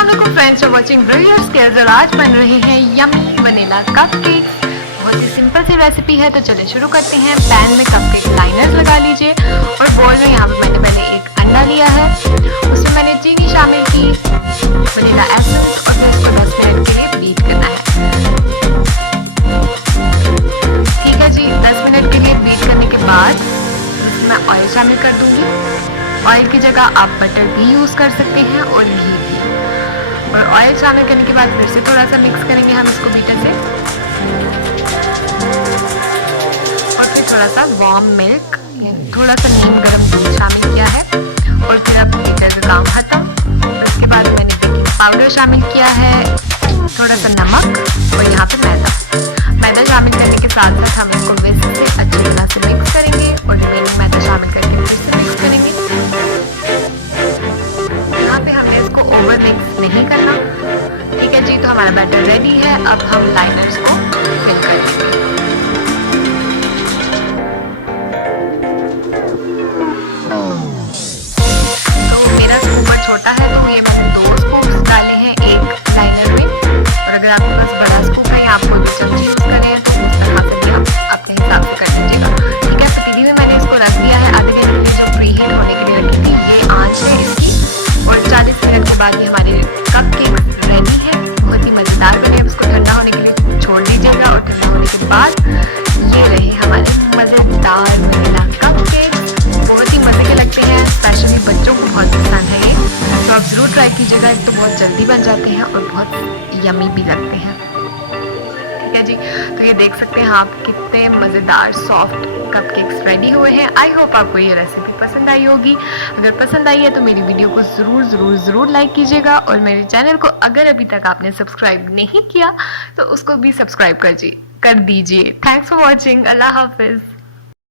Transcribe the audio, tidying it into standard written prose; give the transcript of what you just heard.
अस्सलामुअलैकुम friends, you're watching Brilliant Skills और आज बन रहे हैं यम्मी वनीला कपकेक्स। बहुत ही सिंपल सी रेसिपी है, तो चलिए शुरू करते हैं। पैन में कपकेक लाइनर्स लगा लीजिए और बोल में यहाँ पे मैंने पहले एक अंडा लिया है, उसमें मैंने चीनी शामिल की, वनीला एसेंस और फिर इसको 10 मिनट के लिए बीट करना है। ठीक है जी, 10 मिनट के लिए बीट करने के बाद इसमें मैं ऑयल शामिल कर दूंगी। ऑयल की जगह आप बटर भी यूज़ कर सकते हैं और घी भी। और ऑयल शामिल करने के बाद फिर से थोड़ा सा मिक्स करेंगे हम इसको बीटर से, और फिर थोड़ा सा वार्म मिल्क थोड़ा सा नीम गर्म दूध शामिल किया है और फिर अब बीटर का काम खत्म। उसके बाद मैंने बेकिंग पाउडर शामिल किया है, थोड़ा सा नमक और यहाँ पे मैदा शामिल करने के साथ साथ हम इसको विस्क से अच्छी तरह से मिक्स करेंगे और रिमेनिंग मैदा शामिल करके फिर से मिक्स करेंगे। यहाँ पे हमें इसको ओवर मिक्स नहीं करना। ठीक है जी, तो हमारा बैटर रेडी है। अब हम लाइनर्स को फिल कर देंगे। तो मेरा स्कूपर छोटा है, तो ये मैंने 2 स्कूप्स डाले हैं एक लाइनर में, और अगर आपके पास बड़ा स्कूप है या आप कोई भी चमची यूज करें तो उस तरह से भी आप अपने हिसाब से कर लीजिएगा। ठीक है, पतीली में मैंने इसको रख दिया है आधे घंटे के लिए, जो प्री हीट होने के लिए रखी थी। ये आंच है इसकी, और 40 मिनट के बाद ये हमारे कपकेक्स रेडी है। बहुत ही मज़ेदार बने। अब इसको ठंडा होने के लिए छोड़ दीजिएगा, और ठंडा होने के बाद ये रहे हमारे मज़ेदार वनीला कपकेक्स। बहुत ही मज़े के लगते हैं, स्पेशली बच्चों को बहुत पसंद है ये, तो आप ज़रूर ट्राई कीजिएगा। एक तो बहुत जल्दी बन जाते हैं और बहुत यमी भी लगते हैं। ठीक है जी, तो ये देख सकते हैं आप कितने मज़ेदार सॉफ्ट कपकेक्स रेडी हुए हैं। आई होप आपको ये रेसिपी पसंद आई होगी। अगर पसंद आई है तो मेरी वीडियो को ज़रूर लाइक कीजिएगा, और मेरे चैनल को अगर अभी तक आपने सब्सक्राइब नहीं किया तो उसको भी सब्सक्राइब कर दीजिए। Thanks for watching. अल्लाह हाफिज़।